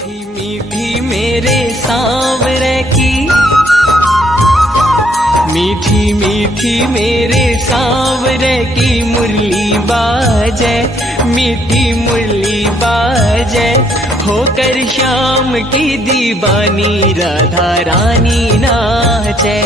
मीठी मीठी मेरे सांवरे की, मीठी मीठी मेरे सांवरे की मुरली बाजे, मीठी मुरली बाजे। होकर श्याम की दीवानी राधा रानी नाचे,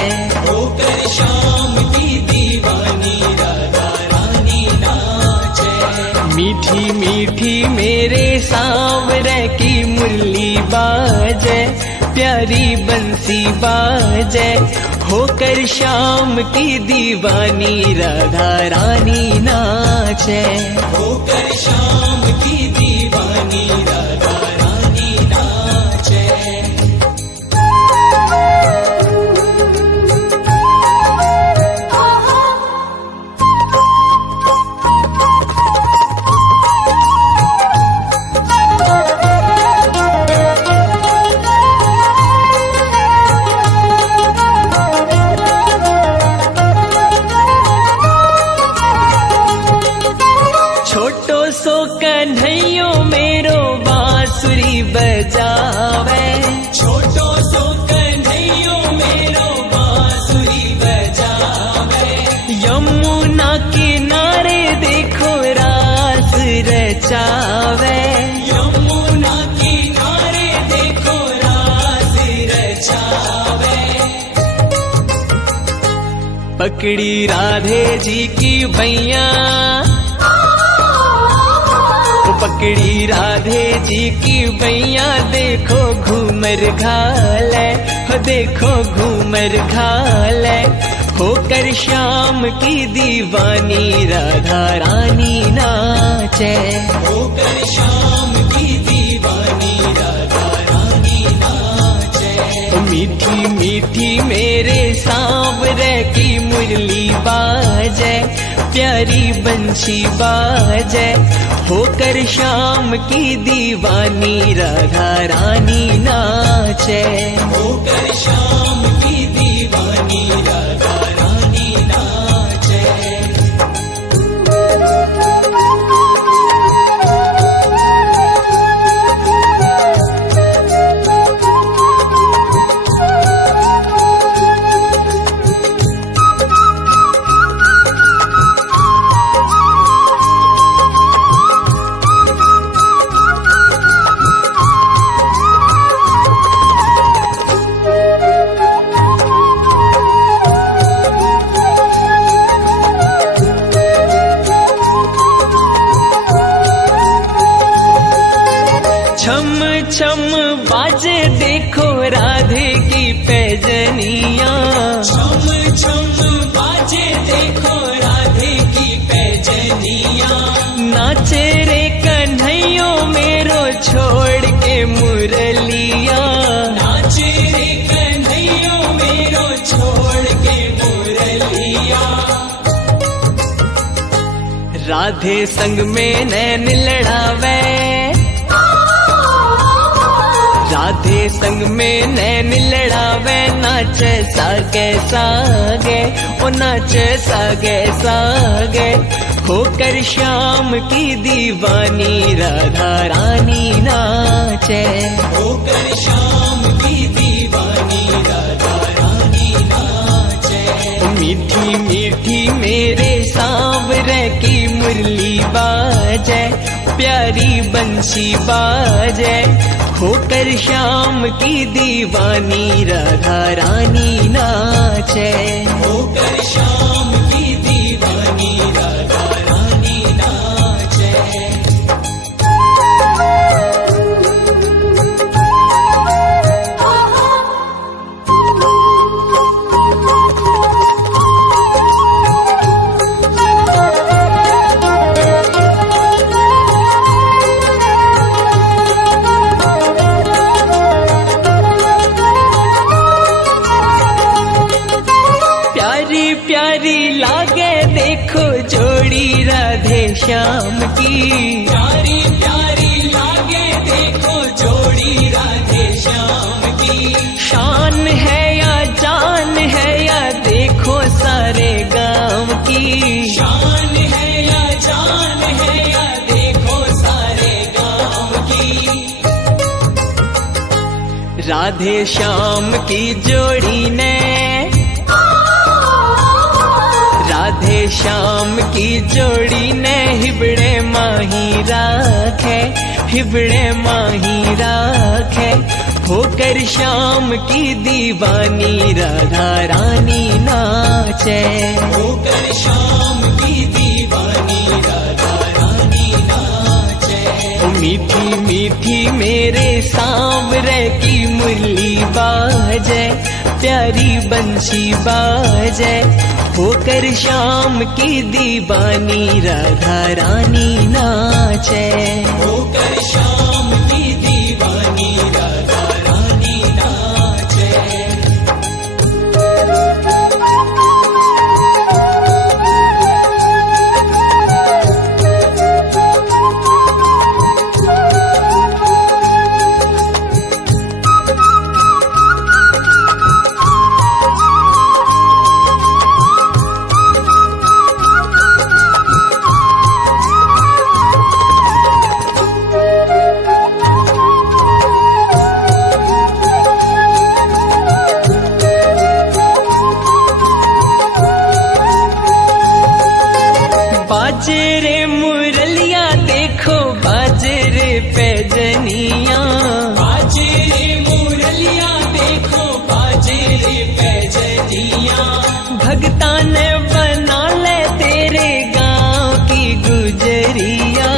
होकर श्याम की दीवानी राधा रानी नाचे। मीठी मीठी मेरे सांवरे की मुरली बाजे, प्यारी बंसी बाजे। होकर श्याम की दीवानी राधा रानी नाचे, होकर श्याम की दीवानी राधा रानी नाचे। छोटो सो कन्हैयो मेरो बांसुरी बजावे, छोटो सो कन्हैयो मेरो बांसुरी बजावे। यमुना किनारे देखो रास रचावे, यमुना किनारे देखो रास रचावे। पकड़ी राधे जी की भैया, पकड़ी राधे जी की भैया। देखो घूमर घाले, देखो घूमर घाले। होकर श्याम की दीवानी राधा रानी नाचे, होकर श्याम की दीवानी राधा रानी नाचे। मीठी मीठी मेरे सांवरे की मुरली बाजे, प्यारी बंसी बाजे। होकर श्याम की दीवानी राधा रानी नाचे, होकर श्याम की दीवानी राधा रानी नाचे। छम छम बाजे देखो राधे की पैजनिया, छम छम बाजे देखो राधे की पैजनिया। नाचे रे कन्हैयो मेरो छोड़ के मुरलिया, नाचे रे कन्हैयो मेरो छोड़ के मुरलिया। राधे संग में नैन लड़ावे, राधे संग में नैन लड़ावे। नाचे सागे सागे, ओ नाचे सागे सागे। होकर श्याम की दीवानी राधा रानी नाचे, होकर श्याम की दीवानी राधा रानी नाचे। मीठी मीठी मेरे सांवरे की मुरली बाजे, प्यारी बंसी बाजे। होकर श्याम की दीवानी राधा रानी नाचे, होकर श्याम की दीवानी राधा रानी नाचे। प्यारी लागे देखो जोड़ी राधे श्याम की, प्यारी प्यारी लागे देखो जोड़ी राधे श्याम की। शान है या जान है या देखो सारे गांव की, शान है या जान है या देखो सारे गांव की। राधे श्याम की जोड़ी ने, राधे श्याम की जोड़ी ने हिबड़े माही राखे, हिबड़े माही राखे। होकर श्याम की दीवानी राधा रानी नाचे, होकर श्याम की दीवानी राधा रानी नाचे। मीठी मीठी मेरे सांवरे की मुरली बाजे, प्यारी बंसी बाजे। होकर श्याम की दीवानी राधा रानी नाचे, होकर श्याम की दीवानी राधा रानी नाचे। बाजरे मुरलिया देखो बाजरे पैजनिया, बाजरे मुरलिया देखो बाजरे पैजनिया। भगता ने बना ले तेरे गांव की गुजरिया,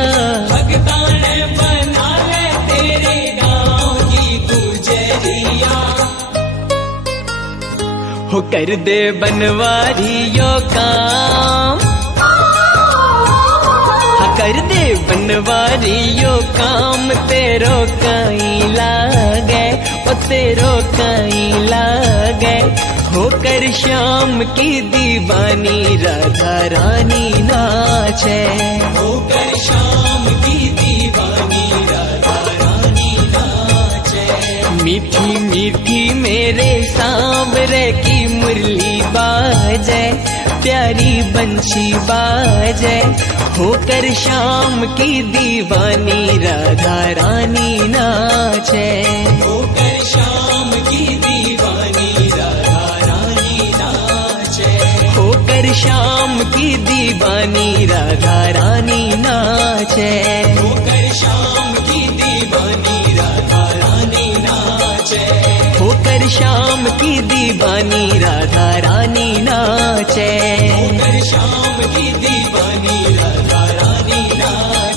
भगता ने बना ले तेरे गांव की गुजरिया। हो कर दे बनवारियों काम, कर दे बनवारियों काम। तेरो कहीं लागे, ओ तेरो कहीं लागे। होकर श्याम की दीवानी राधा रानी नाचे, होकर श्याम की दीवानी राधा रानी नाचे। मीठी मीठी मेरे सांवरे की मुरली बाजे, प्यारी बंसी बाजे। होकर श्याम की दीवानी राधा रानी नाचे, होकर श्याम की दीवानी राधा रानी नाचे। होकर श्याम की दीवानी राधा रानी नाचे, होकर श्याम की दीवानी राधा रानी नाचे। होकर श्याम की दीवानी राधा रानी नाचे, होकर श्याम की दीवानी राधा रानी नाचे।